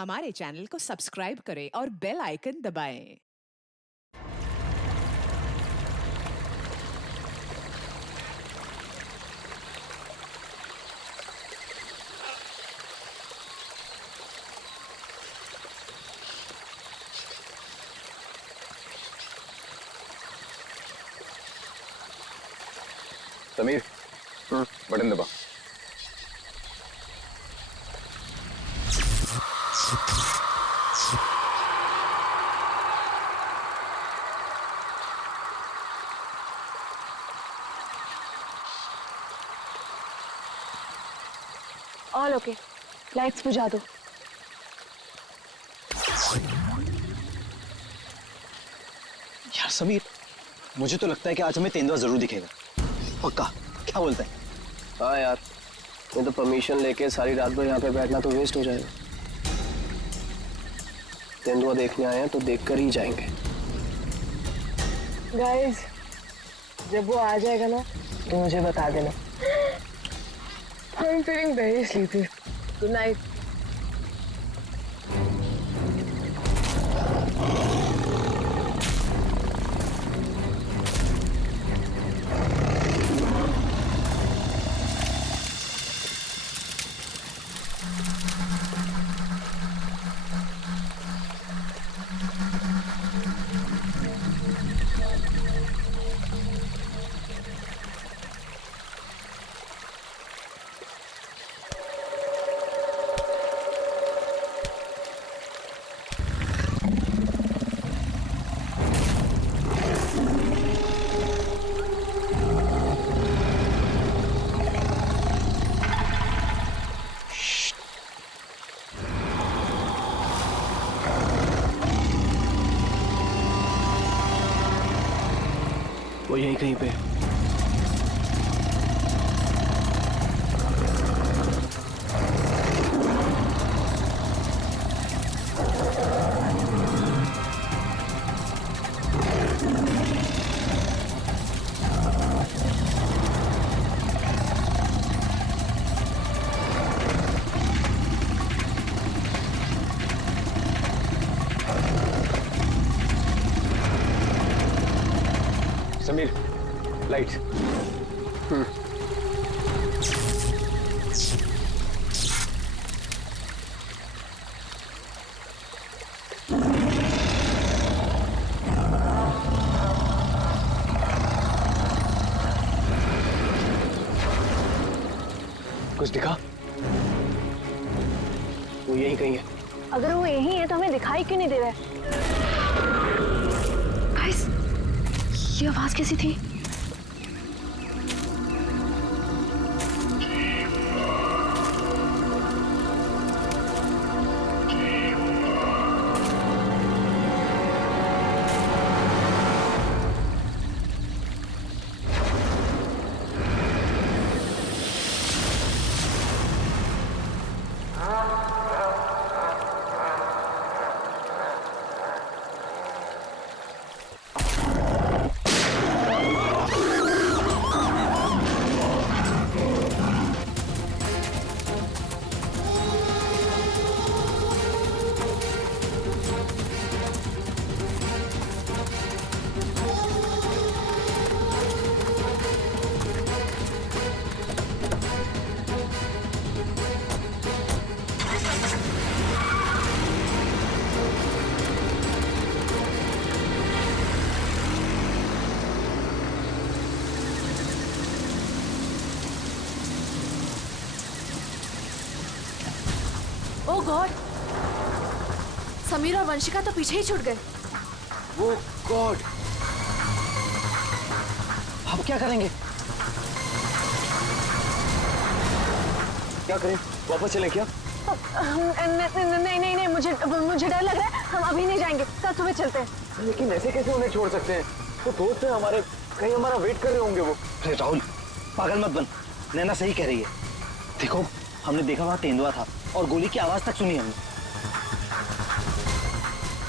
हमारे चैनल को सब्सक्राइब करें और बेल आइकन दबाएं। समीर, बटन दबा। ऑल ओके, लाइट्स बुझा दो। यार समीर, मुझे तो लगता है कि आज हमें तेंदुआ जरूर दिखेगा। पक्का? क्या बोलता है? हाँ यार, मैं तो परमिशन लेके सारी रात भर यहाँ पे बैठना तो वेस्ट हो जाएगा। तेंदुआ देखने आए हैं तो देखकर ही जाएंगे। गाइस, जब वो आ जाएगा ना तो मुझे बता देना। I'm feeling very sleepy. Good night. वो यहीं कहीं पे है। समीर, लाइट्स। कुछ दिखा? वो यहीं कहीं है। अगर वो यही है तो हमें दिखाई क्यों नहीं दे रहा है? गाइस, ये आवाज कैसी थी? ओह गॉड, समीर और वंशिका तो पीछे ही छूट गए। वो गॉड, अब क्या करेंगे? क्या करें? वापस चलें क्या? नहीं नहीं नहीं, मुझे डर लग रहा है। हम अभी नहीं जाएंगे, कल सुबह चलते हैं। लेकिन ऐसे कैसे उन्हें छोड़ सकते हैं? वो दोस्त हैं हमारे, कहीं हमारा वेट कर रहे होंगे वो। अरे राहुल, पागल मत बन। नैना सही कह रही है। देखो, हमने देखा वहां तेंदुआ था और गोली की आवाज तक सुनी हमने।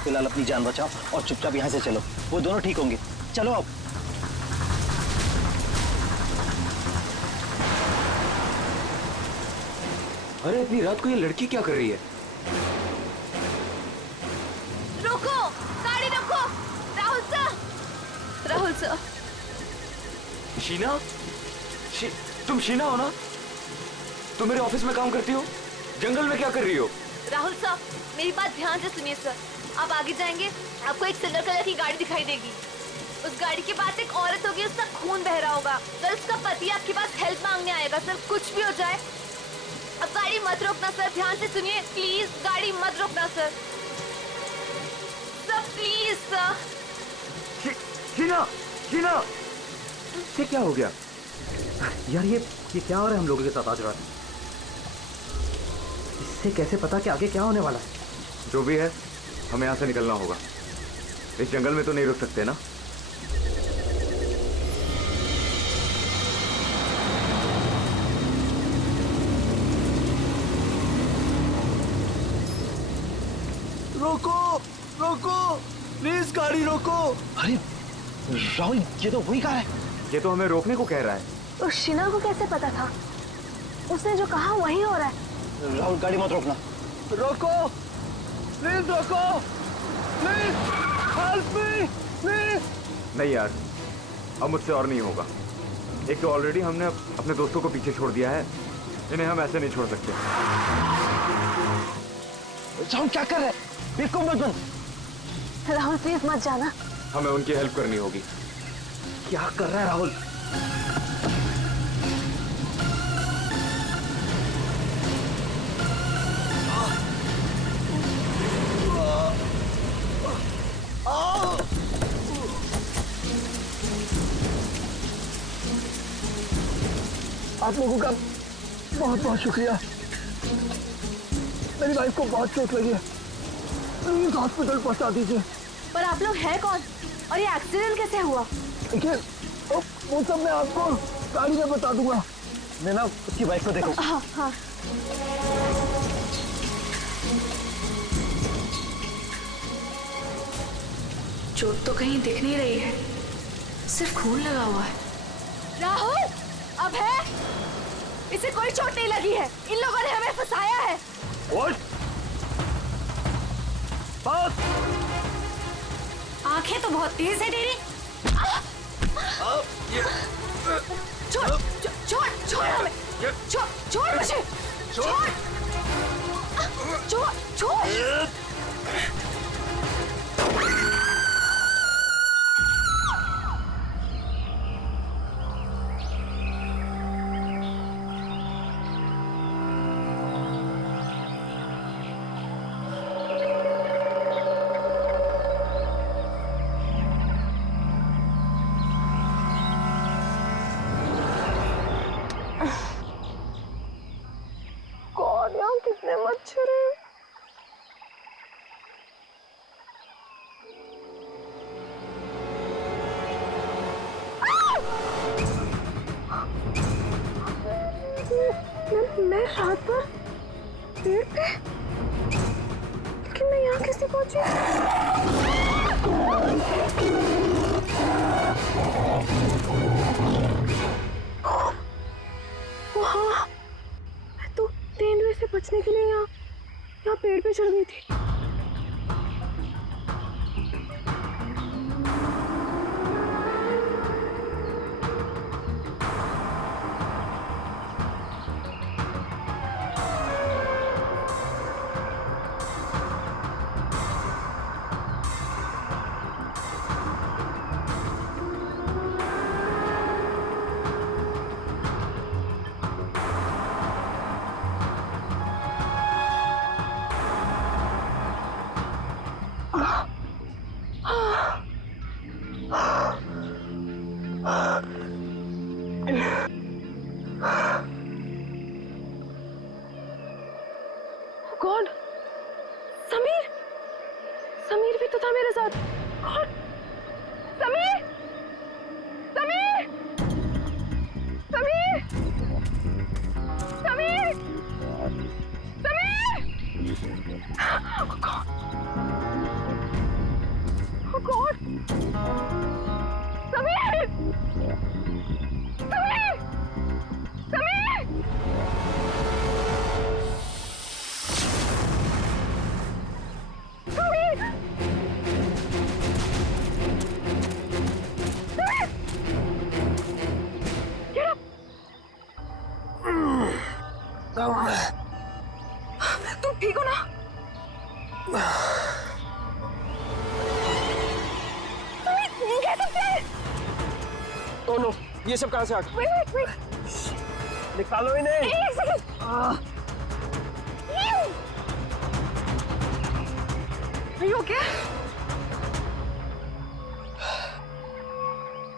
फिलहाल अपनी जान बचाओ और चुपचाप यहाँ से चलो। वो दोनों ठीक होंगे। चलो अब। अरे इतनी रात को ये लड़की क्या कर रही है? रोको, गाड़ी रोको। राहुल सर। शीना, तुम शीना हो ना? तुम मेरे ऑफिस में काम करती हो? जंगल में क्या कर रही हो? राहुल सर, मेरी बात ध्यान से सुनिए सर। आप आगे जाएंगे, आपको एक सिल्वर कलर की गाड़ी दिखाई देगी। उस गाड़ी के पास एक औरत होगी, उसका खून बह रहा होगा। सर, उसका पति आपके पास हेल्प मांगने आएगा। सर, कुछ भी हो जाए, अब गाड़ी मत रोकना सर। ध्यान से सुनिए प्लीज, गाड़ी मत रोकना sir. Sir please sir. Sheena, ये क्या हो गया यार? ये क्या हो रहा है हम लोगों के साथ आज रात? इससे कैसे पता कि आगे क्या होने वाला है? जो भी है, हमें यहाँ से निकलना होगा। इस जंगल में तो नहीं रुक सकते ना। रोको प्लीज, गाड़ी रोको। अरे राहुल, ये तो वही कार है। ये तो हमें रोकने को कह रहा है। तो शीना को कैसे पता था? उसने जो कहा वही हो रहा है। राहुल, गाड़ी मत रोकना। रोको प्लीज, रोको प्लीज, हेल्प मी प्लीज। नहीं यार, अब मुझसे और नहीं होगा। एक तो ऑलरेडी हमने अपने दोस्तों को पीछे छोड़ दिया है, इन्हें हम ऐसे नहीं छोड़ सकते। राहुल क्या कर रहे हैं? बिल्कुल मत बन। राहुल प्लीज मत जाना। हमें उनकी हेल्प करनी होगी। क्या कर रहा है राहुल? आप लोगों का बहुत बहुत शुक्रिया। मेरी वाइफ को बहुत चोट लगी है, प्लीज हॉस्पिटल पहुंचा दीजिए। पर आप लोग हैं कौन और ये एक्सीडेंट कैसे हुआ? देखिए, वो सब मैं आपको गाड़ी में बता दूंगा। मैं ना उसकी वाइफ को देखो। हाँ हाँ। चोट तो कहीं दिख नहीं रही है, सिर्फ खून लगा हुआ है। राहुल, अब है, इसे कोई चोट नहीं लगी है। इन लोगों ने हमें फंसाया है। आंखें तो बहुत तेज है तेरी। छोड़ छोड़ छोड़ हमें, छोड़ छोड़ मुझे, छोड़ छोड़ छोड़। कितने मच्छर हैं। मैं रात पर पेड़ पे, लेकिन मैं यहाँ कैसे पहुंची? वहाँ मैं तो तेंदुए से बचने के लिए यहाँ पेड़ पे चढ़ गई थी। गॉड, समीर, समीर भी तो था मेरे साथ। God, Sameer, Sameer, Sameer, Sameer, Sameer, oh God, oh God, Sameer, Sameer, Sameer. Sameer! ठीक हो ना? ये कह सकते हैं? ओ नो, ये सब कहाँ से आ गया? Wait. निकालो इन्हें। एक सेकंड। Are you okay?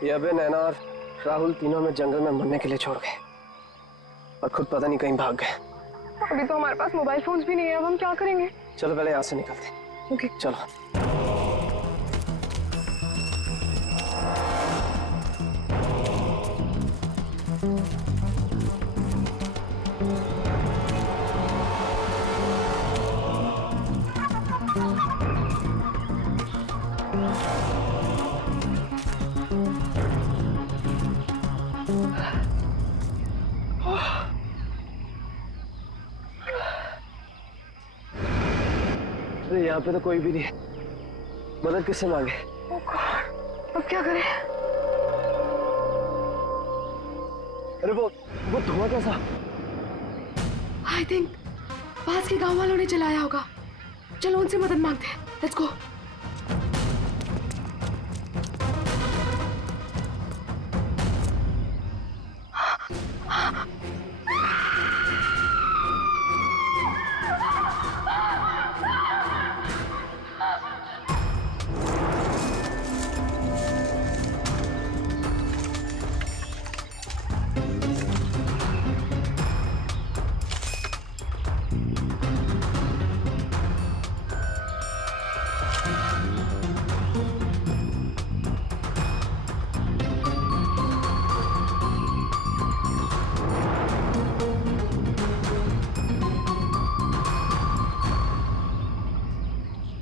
ये अबे नैना और राहुल तीनों में जंगल में मरने के लिए छोड़ गए और खुद पता नहीं कहीं भाग गए। अभी तो हमारे पास मोबाइल फोन्स भी नहीं है, अब हम क्या करेंगे? चलो पहले यहाँ से निकलते हैं। ओके चलो। अरे यहाँ पे तो कोई भी नहीं है, मदद किससे मांगे? अब क्या करें? अरे वो धुआं कैसा? आई थिंक पास के गांव वालों ने चलाया होगा। चलो उनसे मदद मांगते हैं। Let's go.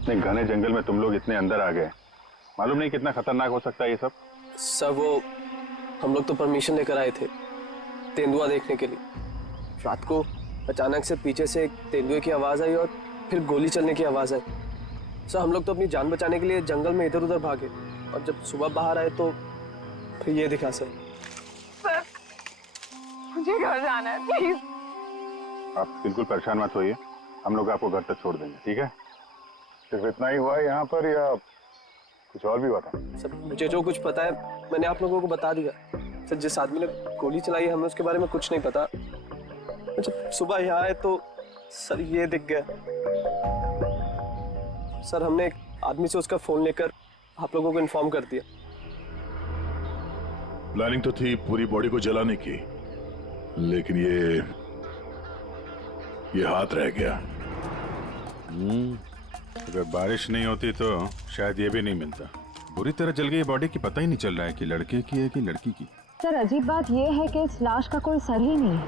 इतने घने जंगल में तुम लोग इतने अंदर आ गए, मालूम नहीं कितना खतरनाक हो सकता है ये सब। सर वो हम लोग तो परमिशन लेकर आए थे तेंदुआ देखने के लिए। रात को अचानक से पीछे से एक तेंदुए की आवाज आई और फिर गोली चलने की आवाज आई। सर हम लोग तो अपनी जान बचाने के लिए जंगल में इधर उधर भागे और जब सुबह बाहर आए तो फिर ये दिखा सर। मुझे घर जाना है, प्लीज। आप बिल्कुल परेशान मत होइए, हम लोग आपको घर तक छोड़ देंगे, ठीक है? सिर्फ इतना ही हुआ है यहाँ पर या कुछ और भी हुआ था? सर मुझे जो कुछ पता है मैंने आप लोगों को बता दिया। सर जिस आदमी ने गोली चलाई है हमें उसके बारे में कुछ नहीं पता। जब सुबह यहाँ आए तो सर ये दिख गया। सर हमने एक आदमी से उसका फोन लेकर आप लोगों को इन्फॉर्म कर दिया। प्लानिंग तो थी पूरी बॉडी को जलाने की, लेकिन ये हाथ रह गया। अगर बारिश नहीं होती तो शायद ये भी नहीं मिलता। बुरी तरह जल गई बॉडी की, पता ही नहीं चल रहा है कि लड़के की है कि लड़की की। सर अजीब बात यह है कि इस लाश का कोई सर ही नहीं है,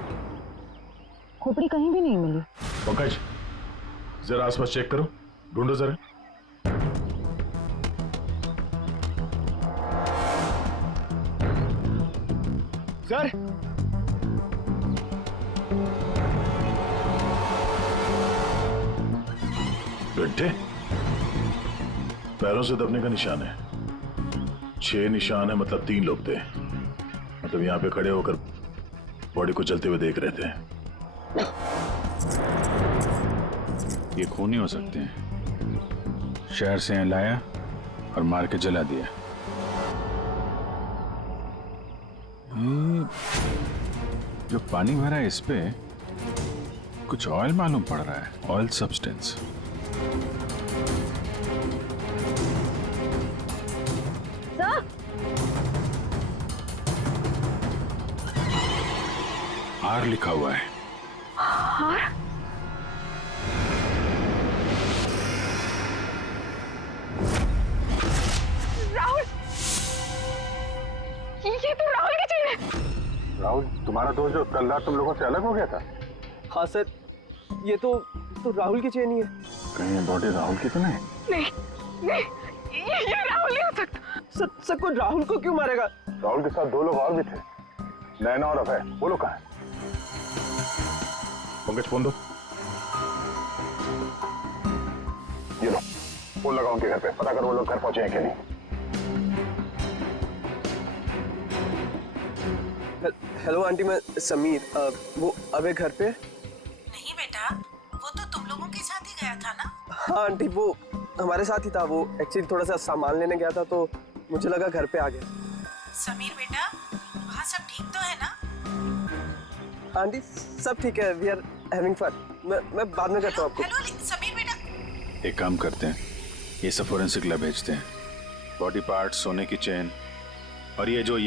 खोपड़ी कहीं भी नहीं मिली। पंकज जरा आसपास चेक करो, ढूंढो जरा। सर गड्ढे, पैरों से दबने का निशान है। 6 निशान है, मतलब 3 लोग थे। मतलब यहाँ पे खड़े होकर बॉडी को जलते हुए देख रहे थे। ये खूनी हो सकते हैं। शहर से यहाँ लाया और मार के जला दिया। जो पानी भरा है इस पे कुछ ऑयल मालूम पड़ रहा है, ऑयल सब्सटेंस। आर लिखा हुआ है। आर? राहुल, ये तो राहुल की चेन है। राहुल तुम्हारा दोस्त जो कल रात तुम लोगों से अलग हो गया था? हाँ सर ये तो राहुल की चेन ही है। कहीं ये बॉडी राहुल की तो नहीं? नहीं नहीं, ये राहुल नहीं हो सकता। सर कोई राहुल को क्यों मारेगा? राहुल के साथ 2 लोग और भी थे, नैना और अभय। वो लोग कहाँ हैं? पंकज फोन दो। ये लो फोन लगाओ उनके घर पे, पता करो वो लोग घर पहुंचे हैं कि नहीं। हेलो आंटी, मैं समीर। वो अबे घर पे? नहीं बेटा, वो तो तुम लोगों के साथ साथ ही गया था ना? हाँ आंटी, वो हमारे साथ ही था। वो एक्चुअली थोड़ा सा सामान लेने गया था तो मुझे लगा घर पे आ गया। समीर बेटा, वहाँ सब ठीक तो है ना? आंटी सब ठीक है, वी आर हैविंग फन। मैं बाद में करता हूँ आपको। हेलो समीर बेटा। एक काम करते हैं, ये सब फोरेंसिक लैब भेजते हैं। बॉडी पार्ट, सोने की चेन और ये जो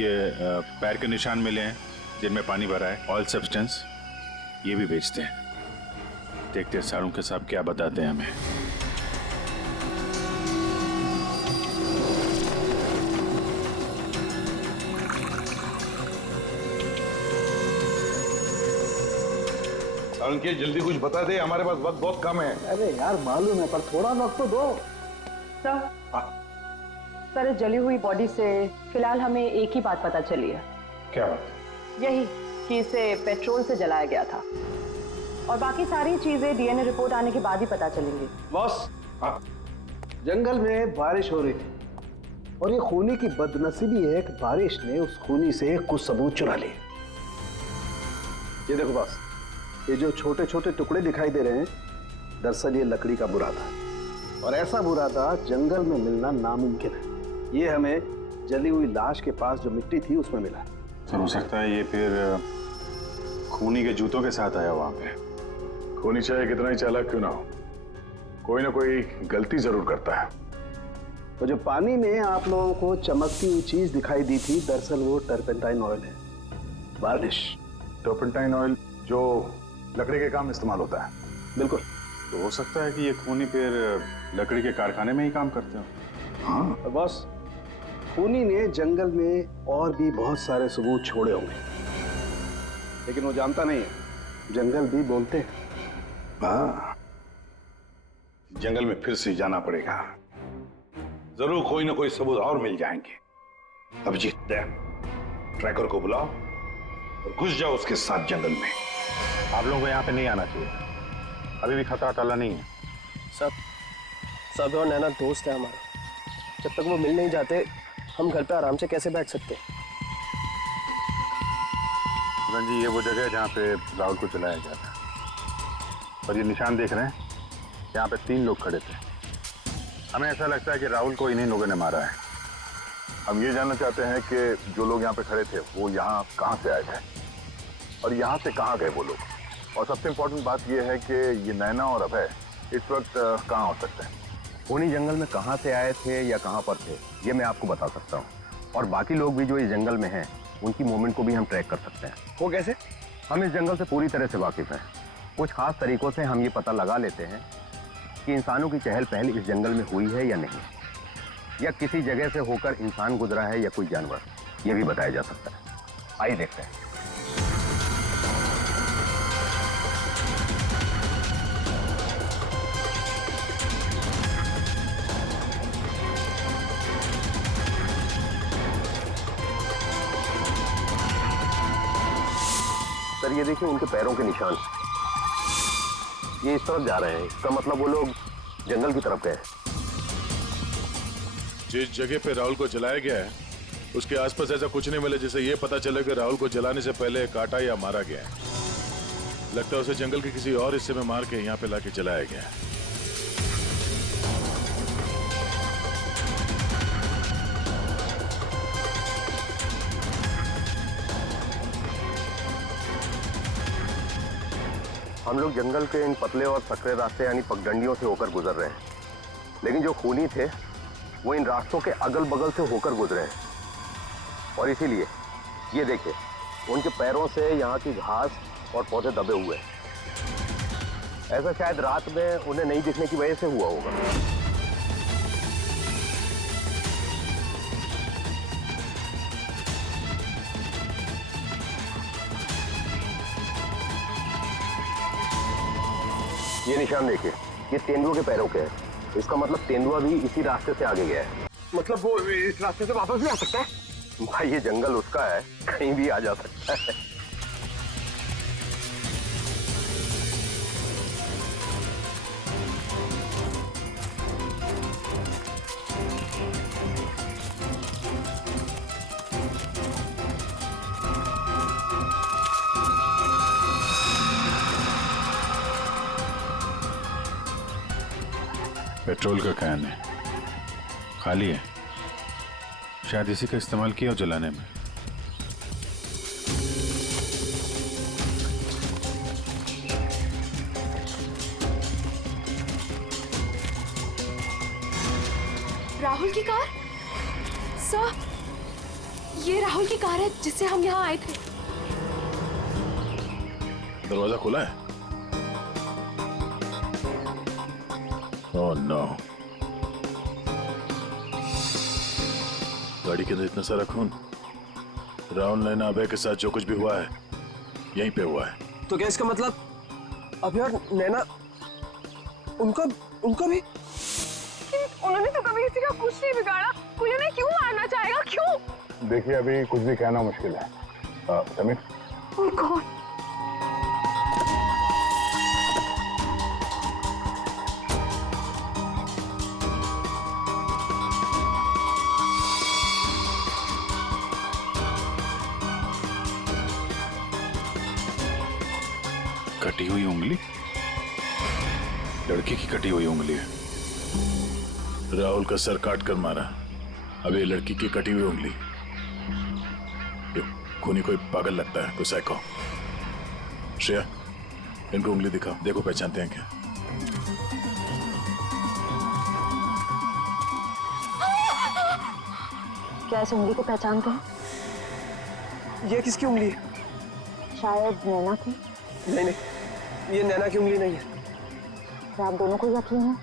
पैर के निशान मिले हैं जिनमें पानी भरा है, ऑयल सब्सटेंस, ये भी भेजते हैं। देखते हैं सारुंके साहब क्या बताते हैं हमें। सारुंके जल्दी कुछ बता दे, हमारे पास वक्त बहुत कम है। अरे यार मालूम है, पर थोड़ा वक्त तो दो। सर, इस जली हुई बॉडी से फिलहाल हमें एक ही बात पता चली है। क्या बात? यही कि इसे पेट्रोल से जलाया गया था, और बाकी सारी चीजें डीएनए रिपोर्ट आने के बाद ही पता चलेंगी। बॉस, जंगल में बारिश हो रही थी और ये खूनी की बदनसीबी है कि बारिश ने उस खूनी से कुछ सबूत चुरा लिए। ये देखो बॉस, ये जो छोटे छोटे टुकड़े दिखाई दे रहे हैं, दरअसल ये लकड़ी का बुरादा, और ऐसा बुरादा जंगल में मिलना नामुमकिन है। ये हमें जली हुई लाश के पास जो मिट्टी थी उसमें मिला। तो हो सकता है ये फिर खूनी के जूतों के साथ आया वहां पे। खूनी चाहे कितना ही चालाक क्यों ना हो, कोई ना कोई गलती जरूर करता है। तो जो पानी में आप लोगों को चमकती हुई चीज दिखाई दी थी, दरअसल वो टर्पेंटाइन ऑयल है, वार्निश। टर्पेंटाइन ऑयल जो लकड़ी के काम में इस्तेमाल होता है। बिल्कुल। तो हो सकता है कि ये खूनी फिर लकड़ी के कारखाने में ही काम करते हो। हाँ। और बॉस, खूनी ने जंगल में और भी बहुत सारे सबूत छोड़े होंगे, लेकिन वो जानता नहीं है जंगल भी बोलते हैं। हाँ, जंगल में फिर से जाना पड़ेगा, जरूर कोई ना कोई सबूत और मिल जाएंगे। अभिजीत, ट्रैकर को बुलाओ और घुस जाओ उसके साथ जंगल में। आप लोगों को यहाँ पे नहीं आना चाहिए, अभी भी खतरा टला नहीं है। सब और नैना दोस्त है हमारा, जब तक वो मिल नहीं जाते हम घर पे आराम से कैसे बैठ सकते? जी, ये वो जगह है जहाँ पे राहुल को चलाया गया था, और ये निशान देख रहे हैं, यहाँ पे 3 लोग खड़े थे। हमें ऐसा लगता है कि राहुल को इन्हीं लोगों ने मारा है। हम ये जानना चाहते हैं कि जो लोग यहाँ पे खड़े थे वो यहाँ कहाँ से आए थे और यहाँ से कहाँ गए वो लोग, और सबसे इम्पोर्टेंट बात ये है कि ये नैना और अभय इस वक्त कहाँ हो सकते हैं। खूनी जंगल में कहाँ से आए थे या कहाँ पर थे, ये मैं आपको बता सकता हूँ, और बाकी लोग भी जो इस जंगल में हैं उनकी मूवमेंट को भी हम ट्रैक कर सकते हैं। वो कैसे? हम इस जंगल से पूरी तरह से वाकिफ हैं। कुछ खास तरीकों से हम ये पता लगा लेते हैं कि इंसानों की चहल पहल इस जंगल में हुई है या नहीं, या किसी जगह से होकर इंसान गुजरा है या कोई जानवर, ये भी बताया जा सकता है। आइए देखते हैं। सर, ये देखिए उनके पैरों के निशान, ये इस तरफ जा रहे हैं, इसका मतलब वो लोग जंगल की तरफ गए। जिस जगह पे राहुल को जलाया गया है उसके आसपास ऐसा कुछ नहीं मिला जिससे ये पता चले कि राहुल को जलाने से पहले काटा या मारा गया है। लगता है उसे जंगल के किसी और हिस्से में मार के यहाँ पे लाके जलाया गया है। हम लोग जंगल के इन पतले और सकरे रास्ते यानी पगडंडियों से होकर गुजर रहे हैं, लेकिन जो खूनी थे वो इन रास्तों के अगल बगल से होकर गुजरे हैं, और इसीलिए ये देखिए उनके पैरों से यहाँ की घास और पौधे दबे हुए हैं। ऐसा शायद रात में उन्हें नहीं दिखने की वजह से हुआ होगा। ये निशान देखिए, ये तेंदुआ के पैरों के हैं। इसका मतलब तेंदुआ भी इसी रास्ते से आगे गया है। मतलब वो इस रास्ते से वापस भी आ सकता है? भाई ये जंगल उसका है, कहीं भी आ जा सकता है। पेट्रोल का कैन है, खाली है। शायद इसी का इस्तेमाल किया हो जलाने में। राहुल की कार? सर, ये राहुल की कार है जिससे हम यहाँ आए थे। दरवाजा खुला है? Oh no. गाड़ी के अंदर इतना सारा खून। राहुल नैना अभय के साथ जो कुछ भी हुआ है यहीं पे हुआ है। तो क्या इसका मतलब अभय और नैना उनका भी? उन्होंने तो कभी किसी का कुछ नहीं बिगाड़ा, कोई उन्हें क्यों मारना चाहेगा, क्यों? देखिए अभी कुछ भी कहना मुश्किल है। समीर, ओह गॉड। कटी हुई उंगली? लड़की की कटी हुई उंगली है। राहुल का सर काट कर मारा, अब ये लड़की की कटी हुई उंगली। खूनी कोई पागल लगता है, कोई साइको। श्रेया, इनको उंगली दिखाओ, देखो पहचानते हैं क्या। क्या इस उंगली को पहचानते हैं? ये किसकी उंगली है? शायद नैना की। नहीं, ये नैना की उंगली नहीं है। क्या आप दोनों को यकीन है?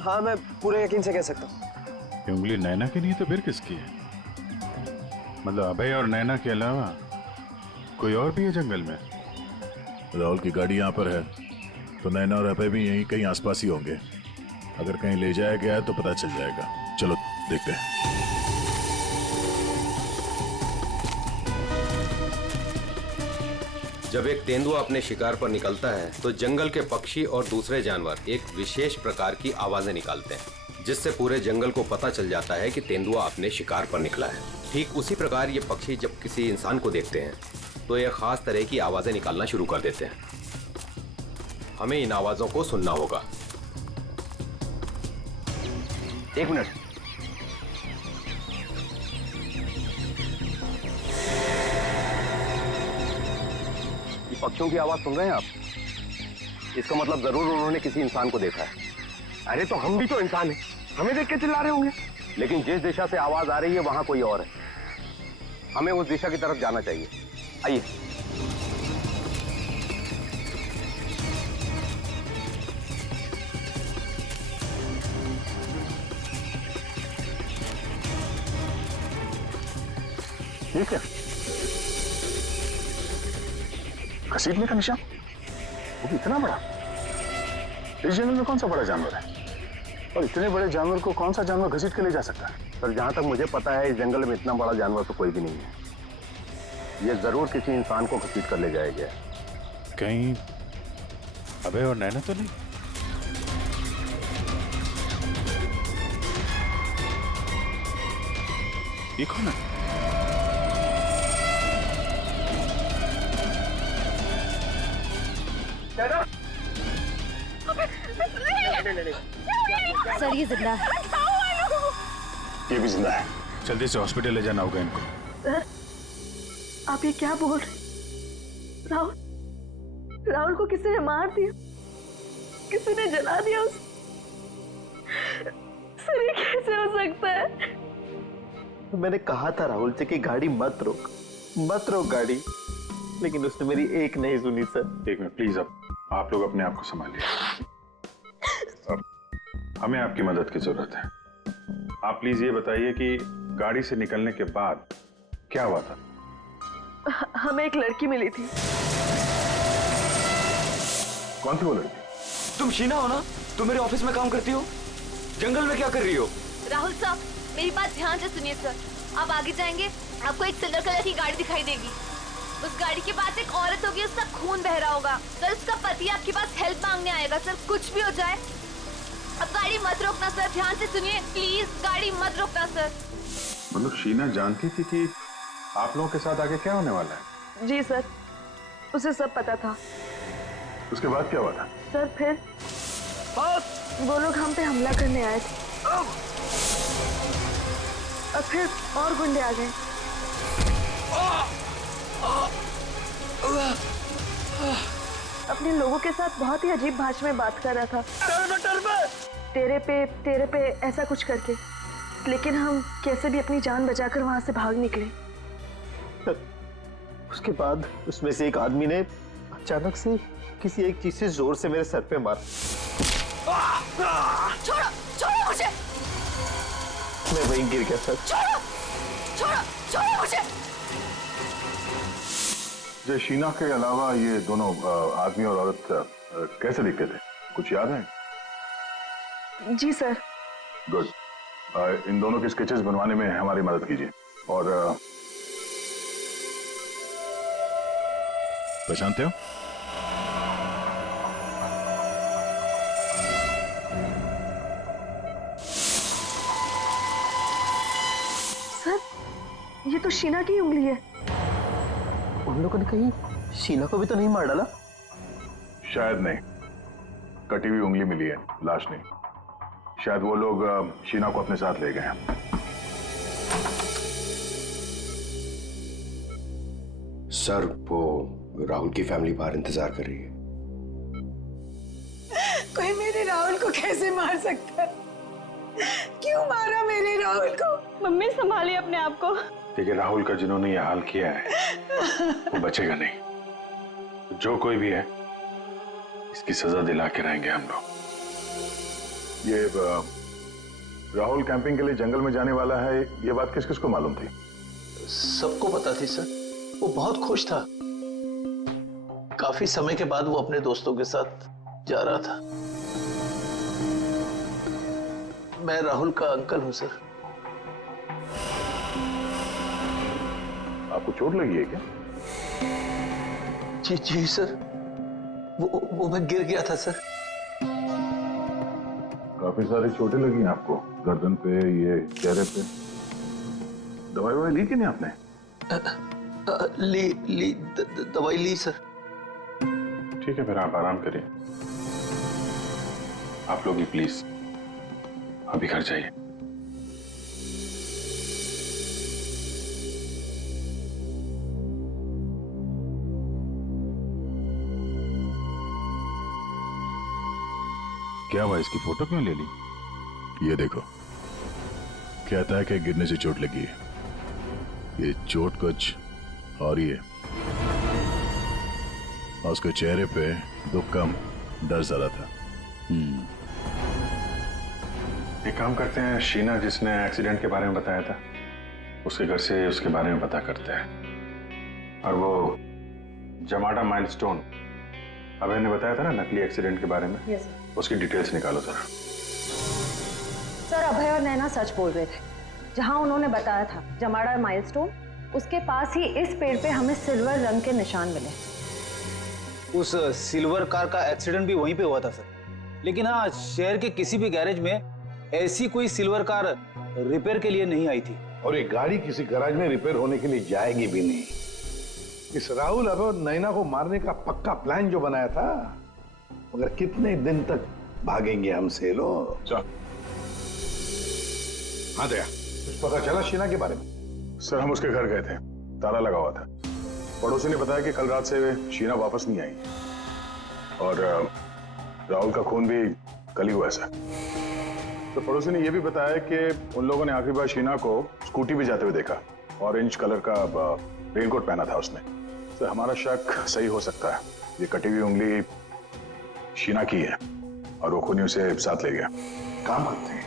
हाँ, मैं पूरे यकीन से कह सकता हूँ। ये उंगली नैना की नहीं है तो फिर किसकी है? मतलब अभय और नैना के अलावा कोई और भी है जंगल में? राहुल की गाड़ी यहाँ पर है तो नैना और अभय भी यहीं कहीं आसपास ही होंगे। अगर कहीं ले जाया गया है तो पता चल जाएगा। चलो देखते हैं। जब एक तेंदुआ अपने शिकार पर निकलता है तो जंगल के पक्षी और दूसरे जानवर एक विशेष प्रकार की आवाजें निकालते हैं, जिससे पूरे जंगल को पता चल जाता है कि तेंदुआ अपने शिकार पर निकला है। ठीक उसी प्रकार ये पक्षी जब किसी इंसान को देखते हैं तो ये खास तरह की आवाजें निकालना शुरू कर देते हैं। हमें इन आवाजों को सुनना होगा। एक मिनट। ये पक्षियों की आवाज सुन रहे हैं आप? इसका मतलब जरूर उन्होंने किसी इंसान को देखा है। अरे तो हम भी तो इंसान हैं, हमें देख के चिल्ला रहे होंगे। लेकिन जिस दिशा से आवाज आ रही है वहां कोई और है। हमें उस दिशा की तरफ जाना चाहिए। आइए। ये क्या? घसीटने का निशान? वो भी इतना बड़ा? इस जंगल में कौन सा बड़ा जानवर है? और इतने बड़े जानवर को कौन सा जानवर घसीट के ले जा सकता है? सर, जहां तक मुझे पता है इस जंगल में इतना बड़ा जानवर तो कोई भी नहीं है। ये जरूर किसी इंसान को घसीट कर ले जाएगा। कहीं अभय और नैना तो नहीं? ये कौन है? सर, ये जिंदा है। ये भी जिंदा है। जल्दी से हॉस्पिटल ले जाना होगा इनको। सर, आप ये क्या बोल रहे? राहुल को किसी ने मार दिया, किसी ने जला दिया उसे। सर, ये कैसे हो सकता है? मैंने कहा था राहुल से कि गाड़ी मत रोक गाड़ी, लेकिन उसने मेरी एक नहीं सुनी सर। एक मिनट प्लीज, अब आप लोग अपने आप को संभालिए। अब हमें आपकी मदद की जरूरत है। आप प्लीज ये बताइए कि गाड़ी से निकलने के बाद क्या हुआ था? हमें एक लड़की मिली थी। कौन थी वो लड़की? तुम शीना हो ना? तुम मेरे ऑफिस में काम करती हो? जंगल में क्या कर रही हो? राहुल साहब, मेरी बात ध्यान से सुनिए सर। आप आगे जाएंगे, आपको एक सिल्वर कलर की गाड़ी दिखाई देगी। उस गाड़ी के पास एक औरत होगी, उसका खून बह रहा होगा। सर, उसका पति आपके पास हेल्प मांगने आएगा। सर, कुछ भी हो जाए अब गाड़ी मत रोकना सर। ध्यान से सुनिए प्लीज, गाड़ी मत रोकना सर। मतलब शीना जानती थी कि आप लोगों के साथ आगे क्या होने वाला है? जी सर, उसे सब पता था। उसके बाद क्या हुआ था? सर, फिर बस वो लोग हम पे हमला करने आए थे और फिर और गुंडे आ गए। अपने लोगों के साथ बहुत ही अजीब भाषा में बात कर रहा था, तेरे पे ऐसा कुछ करके। लेकिन हम कैसे भी अपनी जान बचाकर वहां से भाग निकले। उसके बाद उसमें से एक आदमी ने अचानक से किसी एक चीज से जोर से मेरे सर पे मारा। छोड़ो छोड़ो मुझे, मैं वहीं गिर गया सर। छोड़ो छोड़ो छोड़ो मुझे। जो शीना के अलावा ये दोनों आदमी और औरत कैसे दिखते थे, कुछ याद है? जी सर। गुड। इन दोनों के स्केचेस बनवाने में हमारी मदद कीजिए। और पहचानते हो? सर ये तो शीना की उंगली है। उन लोगों ने कहीं शीना को भी तो नहीं मार डाला? शायद नहीं, कटी हुई उंगली मिली है, लाश नहीं। शायद वो लोग शीना को अपने साथ ले गए हैं। सर वो राहुल की फैमिली बाहर इंतजार कर रही है। कोई मेरे राहुल को कैसे मार सकता है? क्यों मारा मेरे राहुल को? मम्मी संभालिए अपने आप को। देखिए राहुल का जिन्होंने ये हाल किया है वो बचेगा नहीं। जो कोई भी है इसकी सजा दिला के रहेंगे हम लोग। ये राहुल कैंपिंग के लिए जंगल में जाने वाला है, ये बात किस किस को मालूम थी? सबको पता थी सर। वो बहुत खुश था। काफी समय के बाद वो अपने दोस्तों के साथ जा रहा था। मैं राहुल का अंकल हूं सर। आपको चोट लगी है क्या? जी जी सर, वो मैं गिर गया था सर। काफी सारी चोटें लगी हैं आपको, गर्दन पे, ये चेहरे पे। दवाई ववाई ली कि नहीं आपने? दवाई ली सर। ठीक है फिर आप आराम करिए। आप लोग भी प्लीज अभी घर जाइए। क्या हुआ, इसकी फोटो क्यों ले ली? ये देखो, कहता है कि गिरने से चोट लगी है। ये चोट कुछ और ही है। और उसके चेहरे पे दुख कम, डर ज्यादा था। एक काम करते हैं, शीना जिसने एक्सीडेंट के बारे में बताया था उसके घर से उसके बारे में पता करते हैं। और वो जमाडा माइलस्टोन अभय ने बताया था ना नकली एक्सीडेंट के बारे में, yes, उसकी डिटेल्स निकालो जरा। सर अभय और नैना सच बोल रहे थे। जहां उन्होंने बताया था जमाड़ा माइलस्टोन, उसके पास ही इस पेड़ पे हमें सिल्वर रंग के निशान मिले। उस सिल्वर कार का एक्सीडेंट भी वहीं पे हुआ था सर। लेकिन हाँ, शहर के किसी भी गैरेज में ऐसी कोई सिल्वर कार रिपेयर के लिए नहीं आई थी। और ये गाड़ी किसी गैराज में रिपेयर होने के लिए जाएगी भी नहीं। इस राहुल अब नैना को मारने का पक्का प्लान जो बनाया था, मगर कितने दिन तक भागेंगे हमसे लोग। चल। हाँ दया, कुछ पता चला शीना के बारे में? सर हम उसके घर गए थे, ताला लगा हुआ था। पड़ोसी ने बताया कि कल रात से शीना वापस नहीं आई और राहुल का खून भी कल ही हुआ ऐसा। तो पड़ोसी ने यह भी बताया कि उन लोगों ने आखिरी बार शीना को स्कूटी पे जाते हुए देखा। ऑरेंज कलर का रेनकोट पहना था उसने। तो हमारा शक सही हो सकता है, ये कटी हुई उंगली शीना की है और वो खूनी उसे साथ ले गया। काम करते हैं,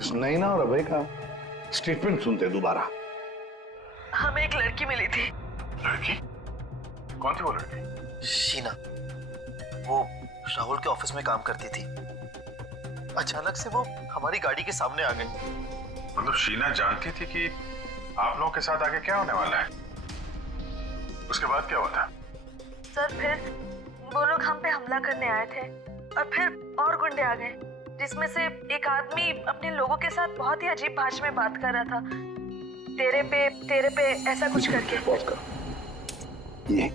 इस नैना और अभय का स्टेटमेंट सुनते हैं दोबारा। हमें एक लड़की मिली थी। लड़की? कौन थी वो लड़की? शीना। वो राहुल के ऑफिस में काम करती थी। अचानक से वो हमारी गाड़ी के सामने आ गई। मतलब शीना जानती थी कि आप लोगों के साथ आगे क्या होने वाला है? उसके बाद क्या हुआ था? सर फिर वो लोग हम पे हमला करने आए थे और फिर और गुंडे आ गए, जिसमें से एक आदमी अपने लोगों के साथ बहुत ही अजीब भाषा में बात कर रहा था, तेरे पे ऐसा कुछ करके। ये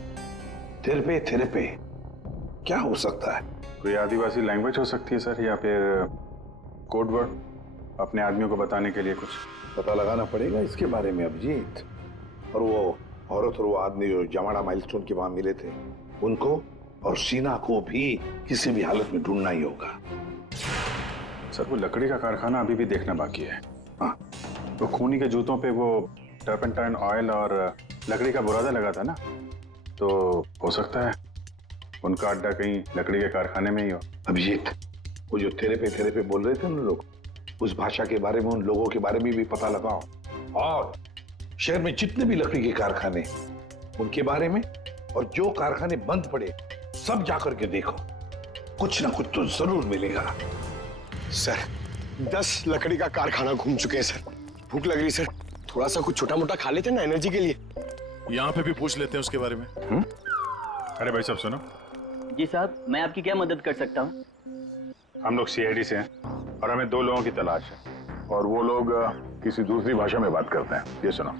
तेरे पे क्या हो सकता है? कोई आदिवासी लैंग्वेज हो सकती है सर, या फिर कोड वर्ड अपने आदमियों को बताने के लिए कुछ? पता लगाना पड़ेगा इसके बारे में अभिजीत। और वो औरत और वो आदमी जो जमाड़ा माइलस्टोन के वहां मिले थे, उनको और शीना को भी किसी भी हालत में ढूंढना ही होगा। सर वो लकड़ी का कारखाना अभी भी देखना बाकी है। हाँ, तो खूनी के जूतों पे वो टर्पेंटाइन ऑयल और लकड़ी का बुरादा लगा था ना, तो हो सकता है उनका अड्डा कहीं लकड़ी के कारखाने में ही हो। अभिजीत, वो जो तेरे पे बोल रहे थे उन लोग, उस भाषा के बारे में, उन लोगों के बारे में भी पता लगाओ, और शहर में जितने भी लकड़ी के कारखाने उनके बारे में, और जो कारखाने बंद पड़े सब जाकर के देखो, कुछ ना कुछ तो जरूर मिलेगा। सर 10 लकड़ी का कारखाना घूम चुके हैं सर। भूख लग रही सर, थोड़ा सा कुछ छोटा मोटा खा लेते हैं ना एनर्जी के लिए। यहाँ पे भी पूछ लेते हैं उसके बारे में। अरे भाई साहब सुनो। जी साहब, मैं आपकी क्या मदद कर सकता हूँ? हम लोग सीआईडी से हैं और हमें 2 लोगों की तलाश है, और वो लोग किसी दूसरी भाषा में बात करते हैं। ये सुनो।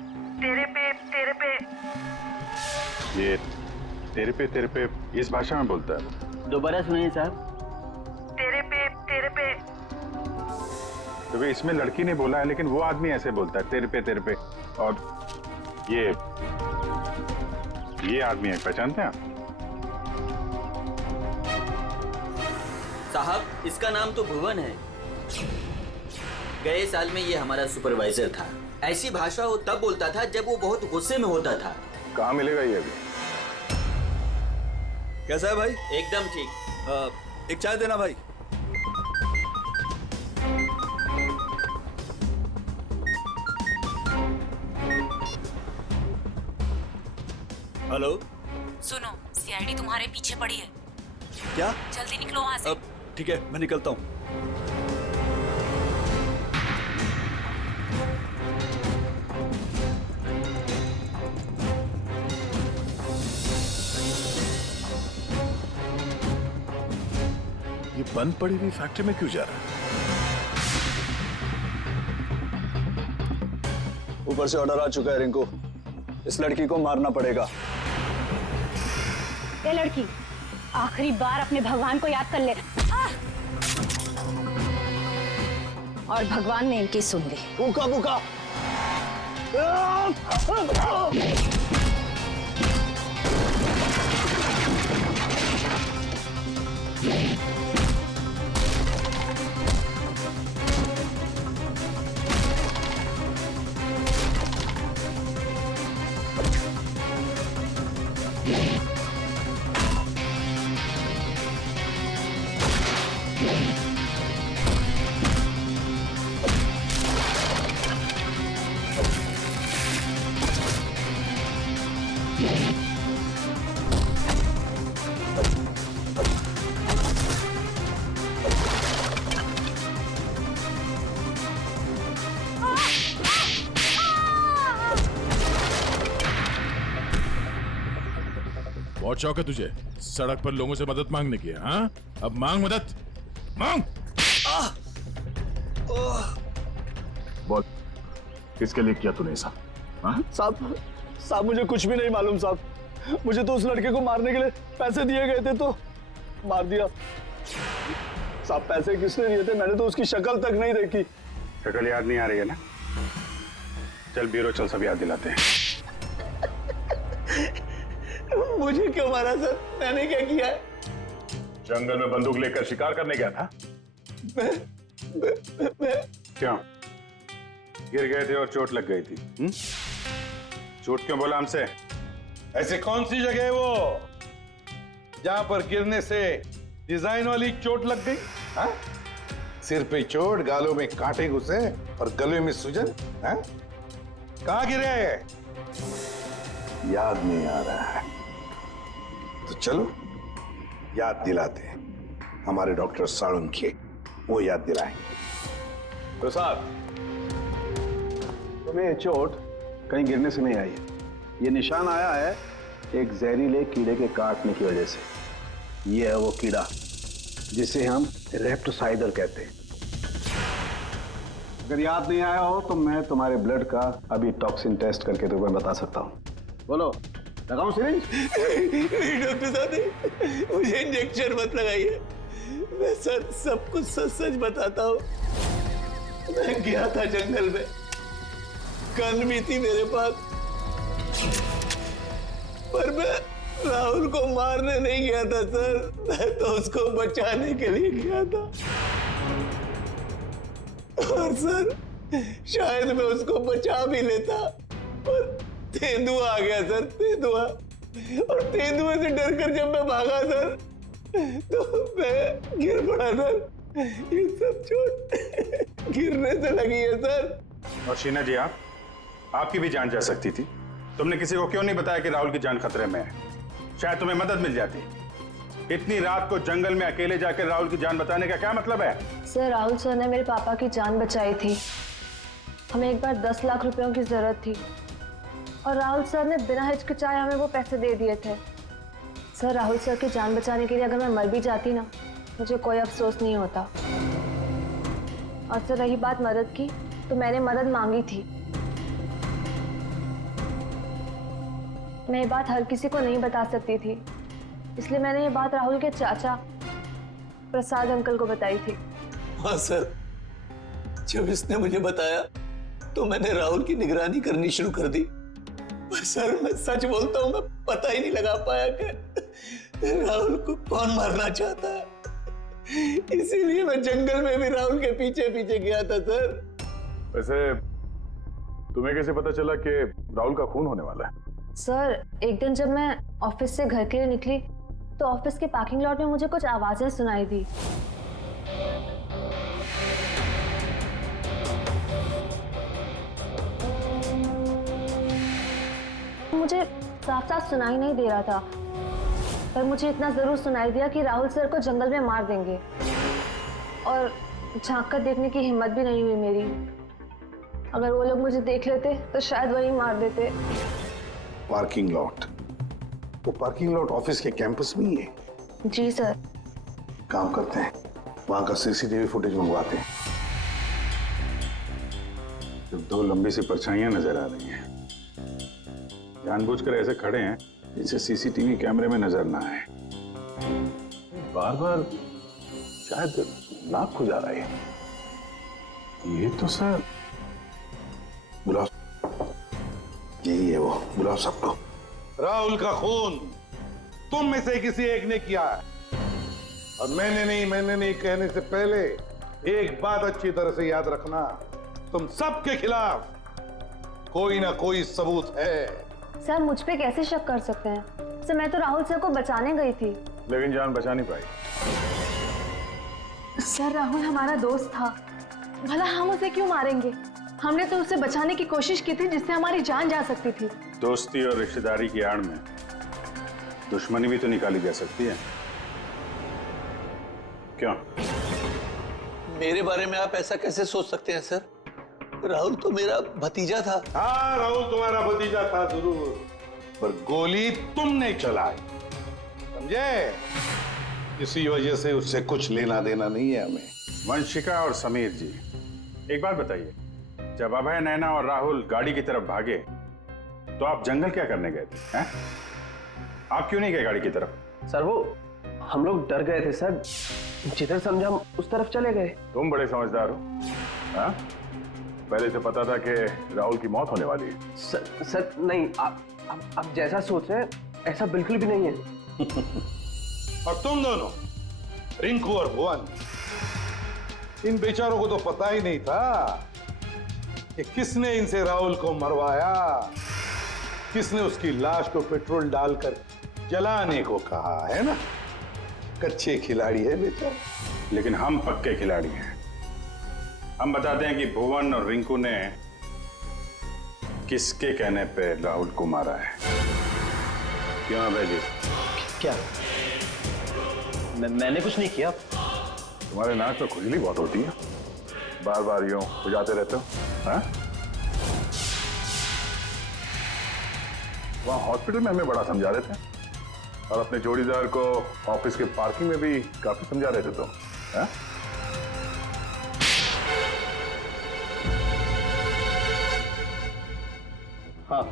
तेरे पे ये तेरे पे इस भाषा में बोलता है। दोबारा सुनिए साहब। तेरे पे तो इसमें लड़की ने बोला है, लेकिन वो आदमी ऐसे बोलता है तेरे पे। और ये आदमी है, पहचानते हैं आप? साहब, इसका नाम तो भुवन है। गए साल में ये हमारा सुपरवाइजर था। ऐसी भाषा वो तब बोलता था जब वो बहुत गुस्से में होता था। कहाँ मिलेगा ये अभी? कैसा है भाई? एकदम ठीक। एक चाय देना भाई। हेलो, सुनो, सीआईडी तुम्हारे पीछे पड़ी है। क्या? जल्दी निकलो वहां से। ठीक है, मैं निकलता हूँ। ये बंद पड़ी हुई फैक्ट्री में क्यों जा रहा है? ऊपर से ऑर्डर आ चुका है रिंकू, इस लड़की को मारना पड़ेगा। ये लड़की, आखिरी बार अपने भगवान को याद कर ले। और भगवान ने इनकी सुन ली। भूखा भूखा। बहुत शौक है तुझे सड़क पर लोगों से मदद मांगने की? हाँ, अब मांग मदद, मांग। बोल, किसके लिए किया तूने ऐसा? साहब मुझे कुछ भी नहीं मालूम साहब। मुझे तो उस लड़के को मारने के लिए पैसे दिए गए थे तो मार दिया। साहब पैसे किसने दिए थे? मैंने तो उसकी शक्ल तक नहीं देखी। शक्ल याद नहीं आ रही है ना? चल ब्यूरो चल, सब याद दिलाते हैं। मुझे क्यों मारा सर? मैंने क्या किया है? जंगल में बंदूक लेकर शिकार करने गया था? मैं क्यों? गिर गए थे और चोट लग गई थी? झूठ क्यों बोला हमसे? ऐसे कौन सी जगह है वो जहां पर गिरने से डिजाइन वाली चोट लग गई? हाँ? सिर पे चोट, गालों में कांटे घुसे और गले में सूजन? हाँ? कहां गिरे? याद नहीं आ रहा है तो चलो याद दिलाते हैं। हमारे डॉक्टर साळुंखे वो याद दिलाएंगे। तो साहब, तुम्हें ये चोट कहीं गिरने से नहीं आई है। ये निशान आया है एक जहरीले कीड़े के काटने की वजह से। ये है वो कीड़ा जिसे हम रेप्टोसाइडर कहते हैं। अगर याद नहीं आया हो तो मैं तुम्हारे ब्लड का अभी टॉक्सिन टेस्ट करके तुम्हें बता सकता हूँ। बोलो, लगाऊं सिरिंज? डॉक्टर साहब, मुझे इंजेक्शन मत लगाइए। मैं सर सब कुछ सच सच बताता हूँ। मैं गया था जंगल में, गन भी थी मेरे पास, पर मैं राहुल को मारने नहीं गया था सर, मैं तो उसको बचाने के लिए गया था। और सर शायद मैं उसको बचा भी लेता, पर तेंदुआ आ गया सर, तेंदुआ। और तेंदुए से डरकर जब मैं भागा सर, तो मैं गिर पड़ा सर। ये सब चोट गिरने से लगी है सर। और शीना जी, आपकी भी जान जा सकती थी। तुमने किसी को क्यों नहीं बताया कि राहुल की जान खतरे में है? शायद तुम्हें मदद मिल जाती। इतनी रात को जंगल में अकेले जाकर राहुल की जान बचाने का क्या मतलब है? सर, राहुल सर ने मेरे पापा की जान बचाई थी। हमें एक बार 10 लाख रुपयों की जरूरत थी और राहुल सर ने बिना हिचकिचाए हमें वो पैसे दे दिए थे। सर, राहुल सर की जान बचाने के लिए अगर मैं मर भी जाती ना, मुझे कोई अफसोस नहीं होता। और सर, रही बात मदद की, तो मैंने मदद मांगी थी। मैं ये बात हर किसी को नहीं बता सकती थी, इसलिए मैंने ये बात राहुल के चाचा प्रसाद अंकल को बताई थी। हाँ सर, जब इसने मुझे बताया तो मैंने राहुल की निगरानी करनी शुरू कर दी। पर सर, मैं सच बोलता हूँ, मैं पता ही नहीं लगा पाया कि राहुल को कौन मारना चाहता है। इसीलिए मैं जंगल में भी राहुल के पीछे पीछे गया था सर। वैसे तुम्हें कैसे पता चला कि राहुल का खून होने वाला है? सर, एक दिन जब मैं ऑफिस से घर के लिए निकली तो ऑफिस के पार्किंग लॉट में मुझे कुछ आवाजें सुनाई दी। मुझे साफ साफ सुनाई नहीं दे रहा था, पर मुझे इतना जरूर सुनाई दिया कि राहुल सर को जंगल में मार देंगे। और झांक कर देखने की हिम्मत भी नहीं हुई मेरी। अगर वो लोग मुझे देख लेते तो शायद वही मार देते। Parking lot? वो पार्किंग लॉट ऑफिस के कैंपस में ही है? जी सर। काम करते हैं, वहां का सीसीटीवी फुटेज मंगवाते हैं। जब 2 लंबी सी परछाइयां नजर आ रही हैं, जानबूझकर ऐसे खड़े हैं जिससे सीसीटीवी कैमरे में नजर ना आए। बार बार शायद नाक खुजा रहा है। ये तो सर, बुलाओ, यही है वो, बुलाओ सबको। राहुल का खून तुम में से किसी एक ने किया है, और मैंने नहीं कहने से पहले एक बात अच्छी तरह से याद रखना, तुम सबके खिलाफ कोई ना कोई सबूत है। सर, मुझ पे कैसे शक कर सकते हैं? सर, मैं तो राहुल सर को बचाने गई थी। लेकिन जान बचा नहीं पाई। सर, राहुल हमारा दोस्त था, भला हम उसे क्यों मारेंगे? हमने तो उसे बचाने की कोशिश की थी जिससे हमारी जान जा सकती थी। दोस्ती और रिश्तेदारी की आड़ में दुश्मनी भी तो निकाली जा सकती है, क्यों? मेरे बारे में आप ऐसा कैसे सोच सकते हैं सर? राहुल तो मेरा भतीजा था। हाँ, राहुल तुम्हारा भतीजा था जरूर, पर गोली तुमने चलाई, समझे? इसी वजह से उससे कुछ लेना देना नहीं है हमें। वंशिका और समीर जी, एक बात बताइए, जब अभय, नैना और राहुल गाड़ी की तरफ भागे तो आप जंगल क्या करने गए थे? हैं? आप क्यों नहीं गए गाड़ी की तरफ? सर, वो हम लोग डर गए थे सर, जिधर समझा हम उस तरफ चले गए। तुम बड़े समझदार हो। हाँ? पहले से पता था कि राहुल की मौत होने वाली है। सर नहीं, आप जैसा सोच रहे हैं ऐसा बिल्कुल भी नहीं है। और तुम दोनों, रिंकू और भुवन, इन बेचारों को तो पता ही नहीं था कि किसने इनसे राहुल को मरवाया, किसने उसकी लाश को पेट्रोल डालकर जलाने को कहा, है ना? कच्चे खिलाड़ी है बेचारा। लेकिन हम पक्के खिलाड़ी हैं। हम बताते हैं कि भुवन और रिंकू ने किसके कहने पे राहुल को मारा है। क्यों अभय जी? क्या? मैंने कुछ नहीं किया। तुम्हारे नाक में खुजली बहुत होती है, बार बार यूं खुजाते रहते हो। हाँ? वहां हॉस्पिटल में हमें बड़ा समझा रहे थे, और अपने जोड़ीदार को ऑफिस के पार्किंग में भी काफी समझा रहे थे तुम। हाँ? हाँ,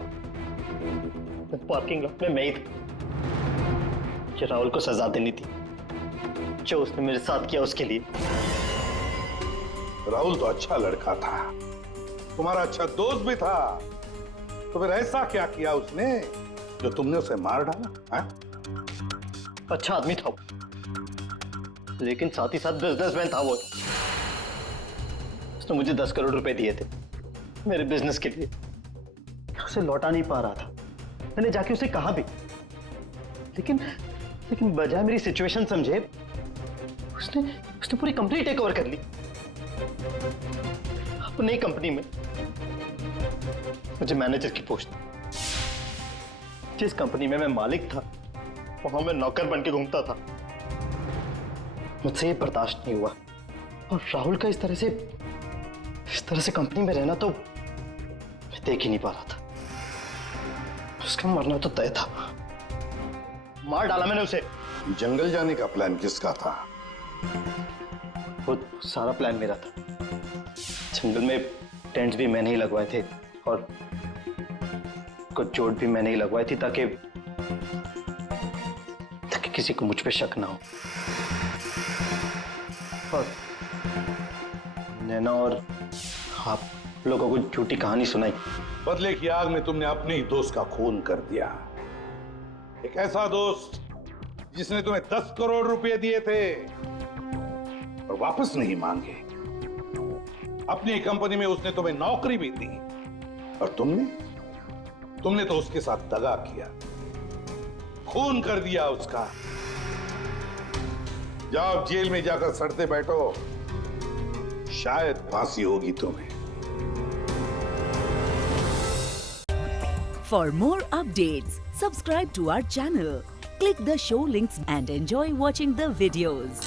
पार्किंग लॉट में मैं ही था। कि राहुल को सजा देनी थी। जो उसने मेरे साथ किया उसके लिए। राहुल तो अच्छा लड़का था, तुम्हारा अच्छा दोस्त भी था, तो फिर ऐसा क्या किया उसने जो तुमने उसे मार डाला? हाँ? अच्छा आदमी था वो, लेकिन साथ ही साथ बिजनेसमैन था वो। उसने मुझे 10 करोड़ रुपए दिए थे मेरे बिजनेस के लिए, उसे लौटा नहीं पा रहा था। मैंने जाके उसे कहा भी, लेकिन बजाय मेरी सिचुएशन समझे उसने पूरी कंपनी टेक ओवर कर ली। अपनी कंपनी में मुझे मैनेजर की पोस्ट, जिस कंपनी में मैं मालिक था वहां मैं नौकर बन के घूमता था। मुझसे ये बर्दाश्त नहीं हुआ, और राहुल का इस तरह से कंपनी में रहना तो मैं देख ही नहीं पा रहा था। उसका मरना तो तय था, मार डाला मैंने उसे। जंगल जाने का प्लान किसका था? वो सारा प्लान मेरा था। जंगल में टेंट्स भी मैंने ही लगवाए थे, और कुछ चोट भी मैंने ही लगवाई थी ताकि किसी को मुझ पे शक ना हो। और नैना और आप लोगों को झूठी कहानी सुनाई। बदले की आग में तुमने अपने ही दोस्त का खून कर दिया। एक ऐसा दोस्त जिसने तुम्हें 10 करोड़ रुपए दिए थे और वापस नहीं मांगे। अपनी कंपनी में उसने तुम्हें नौकरी भी दी, और तुमने तो उसके साथ दगा किया, खून कर दिया उसका। जाओ जेल में जाकर सड़ते बैठो, शायद फांसी होगी तुम्हें। For more updates, subscribe to our channel, click the show links and enjoy watching the videos.